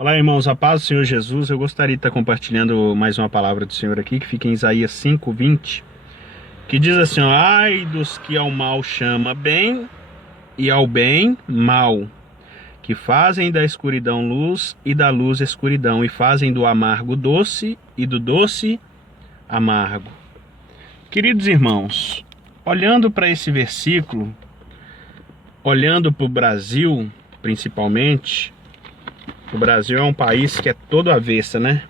Olá, irmãos, a paz do Senhor Jesus. Eu gostaria de estar compartilhando mais uma palavra do Senhor aqui, que fica em Isaías 5:20, que diz assim, ó, ai dos que ao mal chama bem e ao bem mal, que fazem da escuridão luz e da luz escuridão, e fazem do amargo doce e do doce amargo. Queridos irmãos, olhando para esse versículo, olhando para o Brasil, principalmente, o Brasil é um país que é todo avessa, né?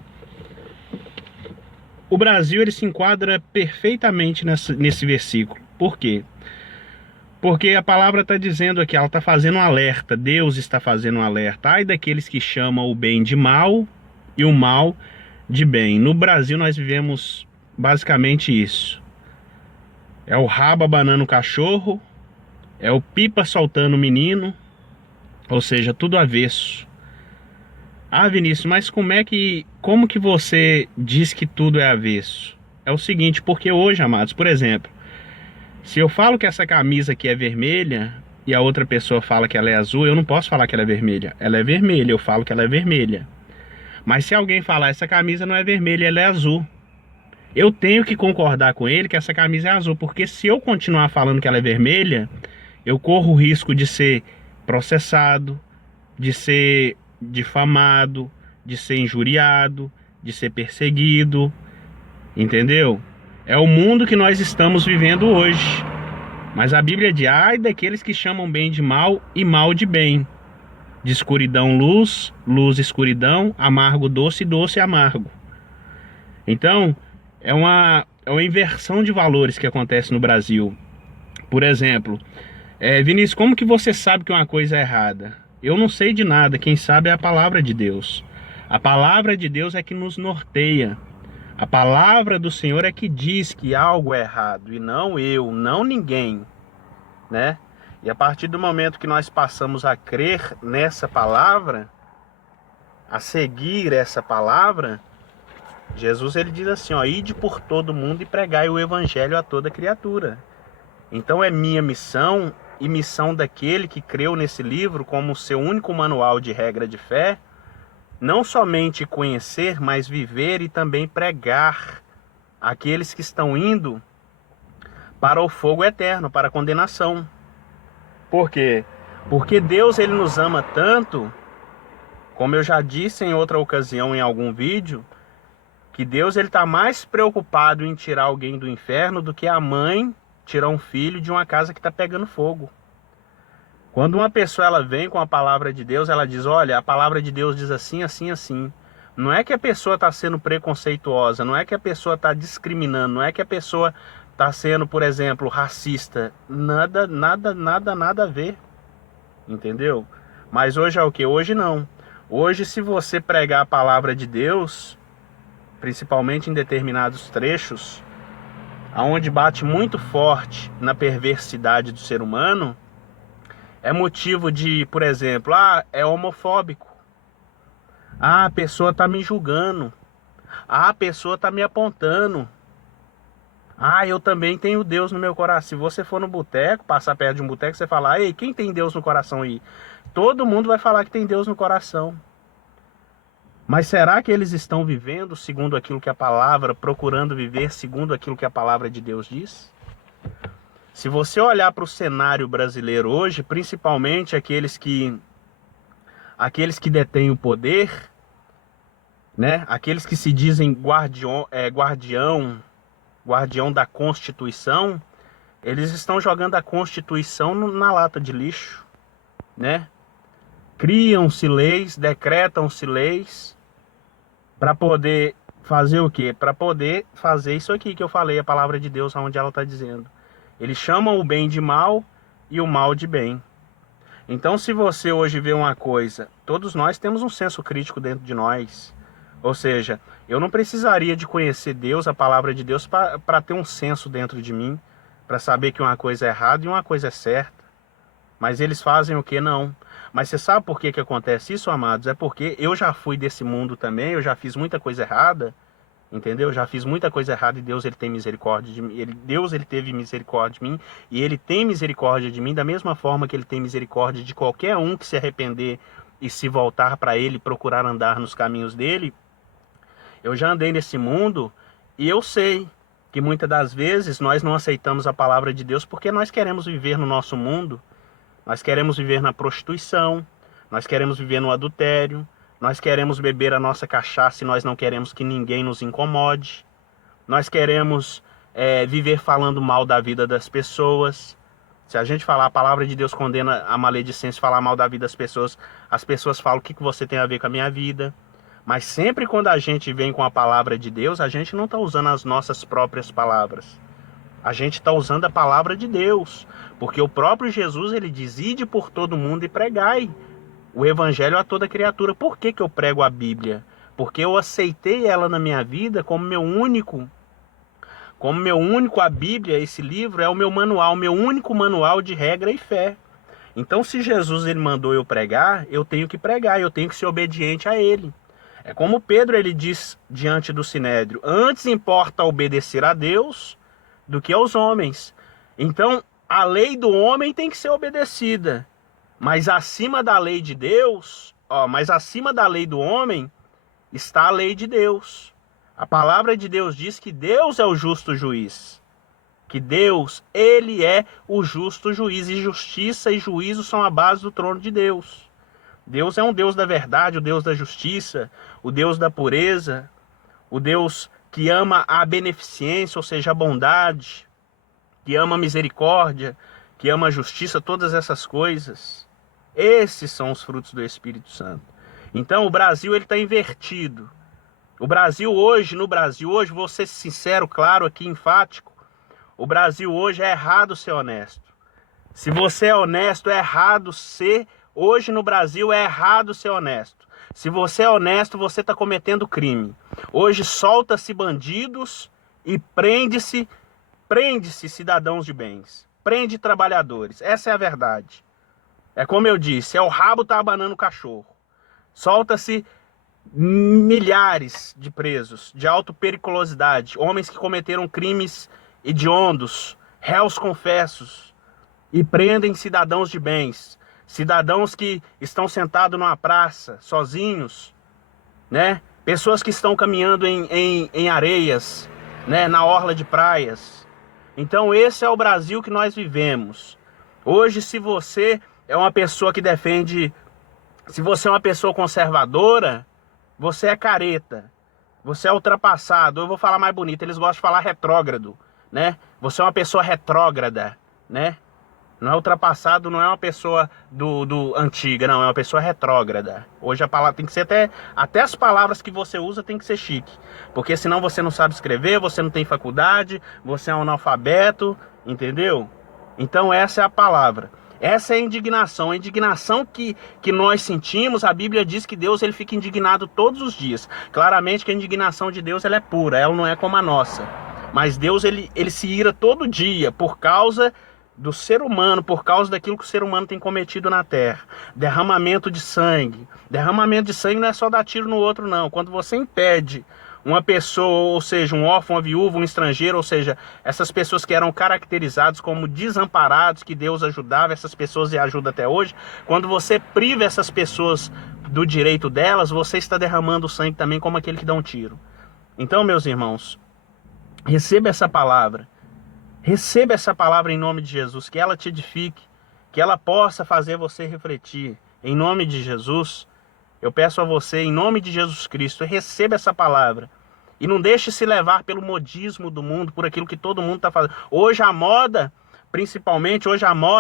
O Brasil ele se enquadra perfeitamente nesse versículo. Por quê? Porque a palavra está dizendo aqui, ela está fazendo um alerta, Deus está fazendo um alerta. Ai daqueles que chamam o bem de mal e o mal de bem. No Brasil nós vivemos basicamente isso. É o rabo abanando o cachorro, é o pipa soltando o menino, ou seja, tudo avesso. Ah, Vinícius, mas como que você diz que tudo é avesso? É o seguinte, porque hoje, amados, por exemplo, se eu falo que essa camisa aqui é vermelha e a outra pessoa fala que ela é azul, eu não posso falar que ela é vermelha. Ela é vermelha, eu falo que ela é vermelha. Mas se alguém falar essa camisa não é vermelha, ela é azul, eu tenho que concordar com ele que essa camisa é azul, porque se eu continuar falando que ela é vermelha, eu corro o risco de ser processado, de ser difamado, de ser injuriado, de ser perseguido, entendeu? É o mundo que nós estamos vivendo hoje. Mas a Bíblia diz, ai daqueles que chamam bem de mal e mal de bem, de escuridão luz, luz escuridão, amargo doce, doce amargo. Então, é uma inversão de valores que acontece no Brasil. Por exemplo, Vinícius, como que você sabe que uma coisa é errada? Eu não sei de nada, quem sabe é a palavra de Deus. A palavra de Deus é que nos norteia. A palavra do Senhor é que diz que algo é errado, e não eu, não ninguém, né? E a partir do momento que nós passamos a crer nessa palavra, a seguir essa palavra, Jesus ele diz assim, ó, ide por todo mundo e pregai o evangelho a toda criatura. Então é minha missão e missão daquele que creu nesse livro como seu único manual de regra de fé, não somente conhecer, mas viver e também pregar àqueles que estão indo para o fogo eterno, para a condenação. Por quê? Porque Deus ele nos ama tanto, como eu já disse em outra ocasião em algum vídeo, que Deus ele está mais preocupado em tirar alguém do inferno do que a mãe tirar um filho de uma casa que está pegando fogo. Quando uma pessoa ela vem com a palavra de Deus, ela diz, olha, a palavra de Deus diz assim, assim, assim. Não é que a pessoa está sendo preconceituosa, não é que a pessoa está discriminando, não é que a pessoa está sendo, por exemplo, racista. Nada, nada, nada, nada a ver. Entendeu? Mas hoje é o que? Hoje não. Hoje, se você pregar a palavra de Deus, principalmente em determinados trechos, aonde bate muito forte na perversidade do ser humano, é motivo de, por exemplo, é homofóbico. A pessoa está me julgando. A pessoa está me apontando. Eu também tenho Deus no meu coração. Se você for no boteco, passar perto de um boteco, você falar, ei, quem tem Deus no coração aí? Todo mundo vai falar que tem Deus no coração. Mas será que eles estão vivendo segundo aquilo que a palavra, procurando viver segundo aquilo que a palavra de Deus diz? Se você olhar para o cenário brasileiro hoje, principalmente aqueles que detêm o poder, né? Aqueles que se dizem guardião da Constituição, eles estão jogando a Constituição na lata de lixo, né? Criam-se leis, decretam-se leis para poder fazer o quê? Para poder fazer isso aqui que eu falei, a palavra de Deus, onde ela está dizendo. Eles chamam o bem de mal e o mal de bem. Então, se você hoje vê uma coisa, todos nós temos um senso crítico dentro de nós. Ou seja, eu não precisaria de conhecer Deus, a palavra de Deus, para ter um senso dentro de mim, para saber que uma coisa é errada e uma coisa é certa. Mas eles fazem o que? Não. Mas você sabe por que acontece isso, amados? É porque eu já fui desse mundo também, eu já fiz muita coisa errada, entendeu? Já fiz muita coisa errada e Deus ele tem misericórdia de mim. Deus ele teve misericórdia de mim e ele tem misericórdia de mim da mesma forma que ele tem misericórdia de qualquer um que se arrepender e se voltar para Ele e procurar andar nos caminhos dele, eu já andei nesse mundo e eu sei que muitas das vezes nós não aceitamos a palavra de Deus porque nós queremos viver no nosso mundo, nós queremos viver na prostituição, nós queremos viver no adultério, nós queremos beber a nossa cachaça e nós não queremos que ninguém nos incomode, nós queremos viver falando mal da vida das pessoas. Se a gente falar, a palavra de Deus condena a maledicência, falar mal da vida das pessoas, as pessoas falam o que você tem a ver com a minha vida. Mas sempre quando a gente vem com a palavra de Deus, a gente não está usando as nossas próprias palavras. A gente está usando a palavra de Deus. Porque o próprio Jesus, ele diz, ide por todo mundo e pregai o evangelho a toda criatura. Por que eu prego a Bíblia? Porque eu aceitei ela na minha vida como meu único, a Bíblia, esse livro, é o meu manual, meu único manual de regra e fé. Então, se Jesus ele mandou eu pregar, eu tenho que pregar, eu tenho que ser obediente a ele. É como Pedro ele diz diante do Sinédrio, antes importa obedecer a Deus do que aos homens. Então, a lei do homem tem que ser obedecida, mas acima da lei de Deus, mas acima da lei do homem está a lei de Deus. A palavra de Deus diz que Deus é o justo juiz. Que Deus, ele é o justo juiz. E justiça e juízo são a base do trono de Deus. Deus é um Deus da verdade, o Deus da justiça, o Deus da pureza, o Deus que ama a beneficência, ou seja, a bondade, que ama a misericórdia, que ama a justiça, todas essas coisas. Esses são os frutos do Espírito Santo. Então o Brasil ele está invertido. O Brasil hoje, vou ser sincero, claro, aqui, enfático, o Brasil hoje é errado ser honesto. Se você é honesto, é errado ser. Hoje no Brasil é errado ser honesto. Se você é honesto, você está cometendo crime. Hoje solta-se bandidos e prende-se cidadãos de bens. Prende trabalhadores. Essa é a verdade. É como eu disse, é o rabo tá abanando o cachorro. Solta-se milhares de presos de alta periculosidade, homens que cometeram crimes hediondos, réus confessos, e prendem cidadãos de bens, cidadãos que estão sentados numa praça, sozinhos, né? Pessoas que estão caminhando em areias, né? Na orla de praias. Então esse é o Brasil que nós vivemos. Hoje, se você é uma pessoa que defende, se você é uma pessoa conservadora, você é careta, você é ultrapassado. Eu vou falar mais bonito, eles gostam de falar retrógrado, né? Você é uma pessoa retrógrada, né? Não é ultrapassado, não é uma pessoa do antiga, não, é uma pessoa retrógrada. Hoje a palavra tem que ser até as palavras que você usa tem que ser chique. Porque senão você não sabe escrever, você não tem faculdade, você é um analfabeto, entendeu? Então essa é a palavra. Essa é a indignação que nós sentimos. A Bíblia diz que Deus ele fica indignado todos os dias. Claramente que a indignação de Deus ela é pura, ela não é como a nossa. Mas Deus ele se ira todo dia por causa do ser humano, por causa daquilo que o ser humano tem cometido na terra. Derramamento de sangue. Derramamento de sangue não é só dar tiro no outro, não. Quando você impede uma pessoa, ou seja, um órfão, uma viúva, um estrangeiro, ou seja, essas pessoas que eram caracterizadas como desamparados, que Deus ajudava, essas pessoas e ajuda até hoje, quando você priva essas pessoas do direito delas, você está derramando sangue também como aquele que dá um tiro. Então, meus irmãos, receba essa palavra em nome de Jesus, que ela te edifique, que ela possa fazer você refletir, em nome de Jesus. Eu peço a você, em nome de Jesus Cristo, receba essa palavra. E não deixe se levar pelo modismo do mundo, por aquilo que todo mundo está fazendo. Hoje a moda, principalmente,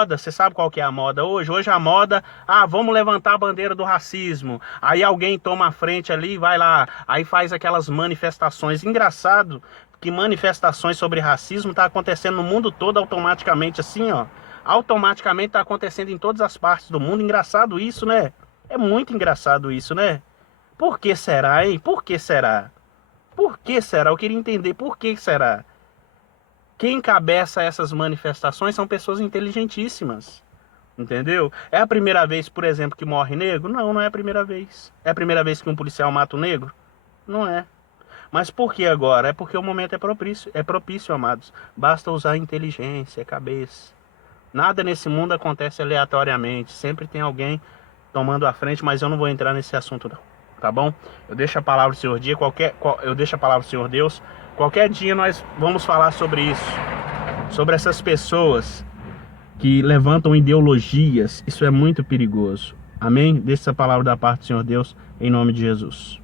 você sabe qual que é a moda hoje? Hoje a moda, vamos levantar a bandeira do racismo. Aí alguém toma a frente ali, vai lá, aí faz aquelas manifestações. Engraçado que manifestações sobre racismo está acontecendo no mundo todo automaticamente, assim, ó. Automaticamente está acontecendo em todas as partes do mundo. Engraçado isso, né? É muito engraçado isso, né? Por que será, hein? Por que será? Por que será? Eu queria entender por que será. Quem encabeça essas manifestações são pessoas inteligentíssimas. Entendeu? É a primeira vez, por exemplo, que morre negro? Não, não é a primeira vez. É a primeira vez que um policial mata um negro? Não é. Mas por que agora? É porque o momento é propício, amados. Basta usar inteligência, cabeça. Nada nesse mundo acontece aleatoriamente. Sempre tem alguém tomando a frente, mas eu não vou entrar nesse assunto não, tá bom? Eu deixo a palavra do Senhor eu deixo a palavra do Senhor Deus. Qualquer dia nós vamos falar sobre isso, sobre essas pessoas que levantam ideologias. Isso é muito perigoso. Amém? Deixa essa palavra da parte do Senhor Deus, em nome de Jesus.